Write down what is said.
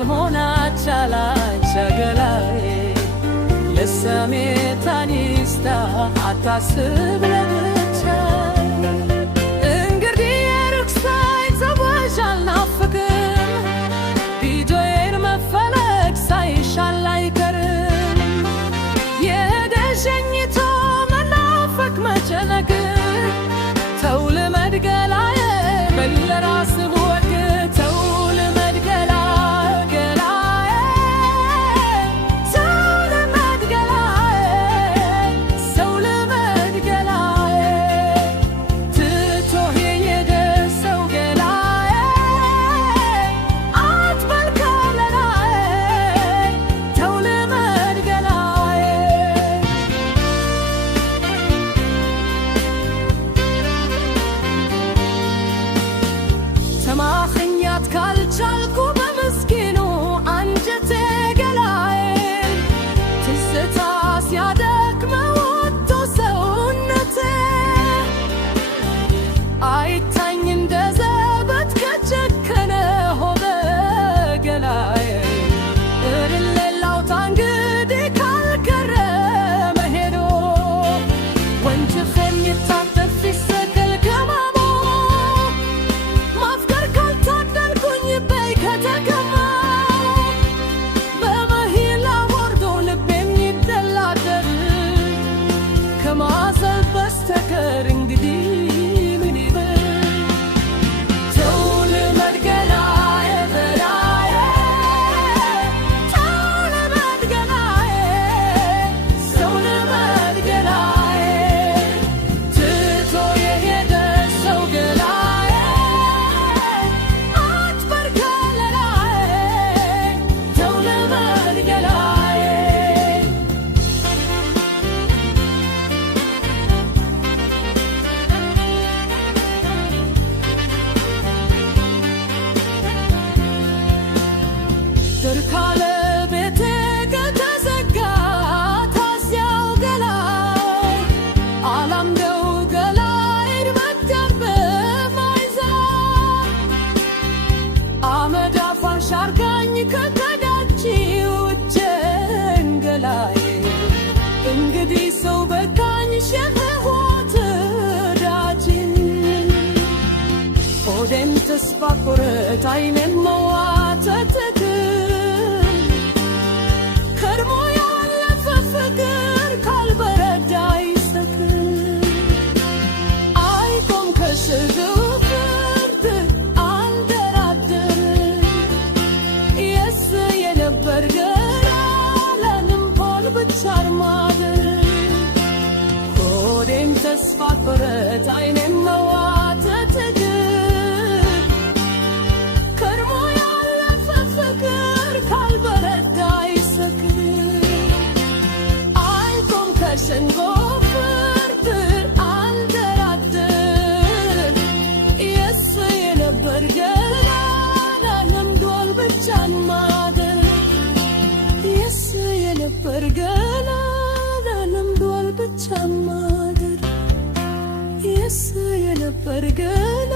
ካልሆነ ቻላቻገላዬ ለሰሜታኒስታ አታስብ ለብቻ እንግዲህ የርክሳይ ዘዋዥ አልናፍቅም ቪዲዮዬን መፈለግ ሳይሻል አይቀርም የደሸኝቶ መናፈቅ መጨነቅን ተው ልመድ ገላዬ በል ለራስህ ወግ ተው ልመድ ተማኸኛት ካልቻልኩ በምስኪኑ አንጀቴ ገላዬን ትዝታ ሲያደክመው ወጥቶ ሰውነቴ አይታኝ እንደ ዘበት ከጨከነ ሆነ ገላዬ እርሌላው ታንግዲህ ካልቀረ መሄዶ ወንጭፌን ይታጠፍ ይሰቀል ገማሞ ከማዘል በስተቀር እንግዲህ ምን ይበል ተው ልመድ ገላዬ በላዬ ተው ልመድ ገላዬ ሰው ልመድ ገላዬ ትቶ የሄደ ሰው ገላዬ አትበር ከለላዬ ተው ልመድ ገላዬ ካለ ቤቴ ከተዘጋ ታዚያው ገላይ አላምደው ገላዬን መደበብ ማይዛ አመድ አፋን ሻርጋኝ ከተዳችው እጄን ገላዬ እንግዲህ ሰው በቃኝ ሸህወት ዳችን ሆዴም ተስፋ ቆረጥ አይኔም መዋተት ፍቅር ካልበረዳ ይሰክር አይቆም ከሽግው ፍርድ አልደራደር የስ የነበር ገላለም ፖል ብቻ አርማድር ሆዴም ተስፋ ቆረጥ አይኔም መዋተት ከርሞ ያለፈ ፍቅር ካልበረዳ ይሰክር ሸንጎ ፍርድ አልደራደር የስ የነበር ገላ ለምዷል ብቻን ማደር የስ የነበር ገላ ለምዷል ብቻን ማደር የስ የነበር ገላ